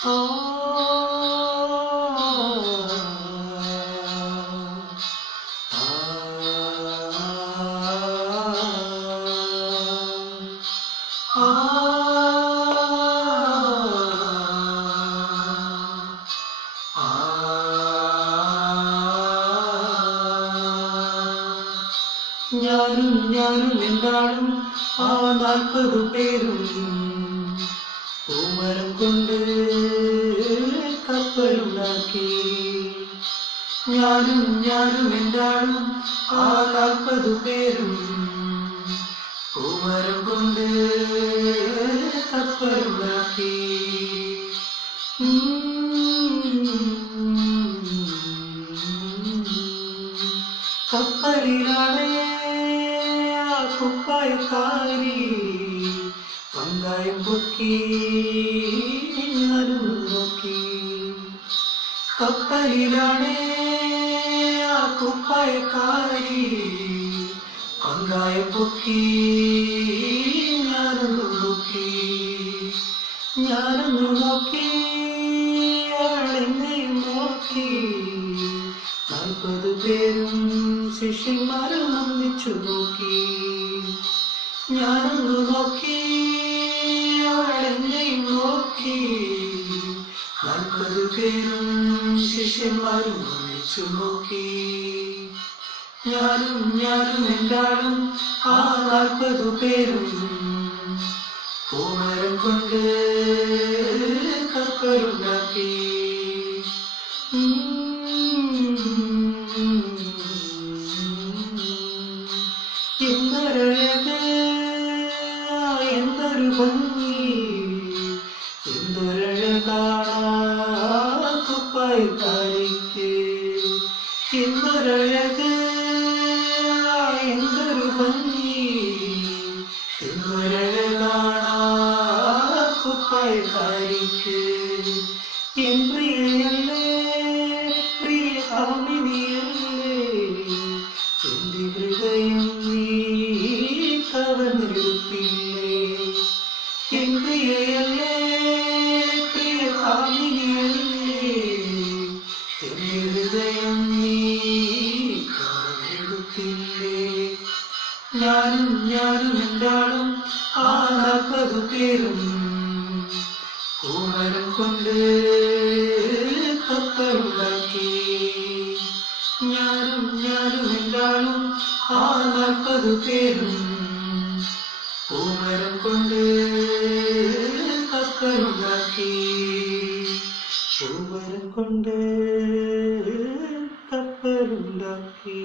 ആ ഞാനും എന്താളും ആ 40 പേരും പൂമരം കൊണ്ട് കപ്പലുണ്ടാക്കി. ഞാനും എന്താളും ആ 40 പേരും പൂമരം കൊണ്ട് കപ്പലുണ്ടാക്കി. കപ്പലിലാണ് ആ കുപ്പായക്കാരി പങ്കായം പൊക്കി ഞാനും നോക്കി. കപ്പലിലാണ് ആ കുപ്പായക്കാരി പങ്കായം പൊക്കി ഞാനൊന്നു നോക്കി. അവളെന്നെയും നോക്കി. 40 പേരും ശിഷ്യന്മാരും ഒന്നിച്ചു നോക്കി. ഞാനൊന്നു നോക്കി, അവളെന്നെയും നോക്കി. 40 പേരും ശിഷ്യന്മാരും ഒന്നിച്ചു നോക്കി. ഞാനും എന്താളും ആ 40 പേരും പൂമരം കൊണ്ട് കപ്പലുണ്ടാക്കി. എന്തൊരഴക്, എന്തൊരു ഭംഗി, എന്തൊരഴകാണ് കുപ്പായക്കാരിക്ക്. എന്തൊരഴക്, എന്തൊരു ഭംഗി, എന്തൊരഴകാണ് കുപ്പായക്കാരിക്ക്. എൻ പ്രിയയല്ലേ, പ്രിയ കാമിനിയല്ലേ, എന്റെ ഹൃദയം നീ കവർന്നെടുത്തില്ലേ. എൻ പ്രിയയല്ലേ, പ്രിയ കാമിനിയല്ലേ, എന്റെ ഹൃദയം നീ കവർന്നെടുത്തില്ലേ. ഞാനും എന്താളും ആ 40 പേരും പൂമരം കൊണ്ട് കപ്പലുണ്ടാക്കി. ഞാനും എന്താളും ആ 40 പേരും പൂമരം കൊണ്ട് കപ്പലുണ്ടാക്കി. പൂമരം കൊണ്ട് കപ്പലുണ്ടാക്കി.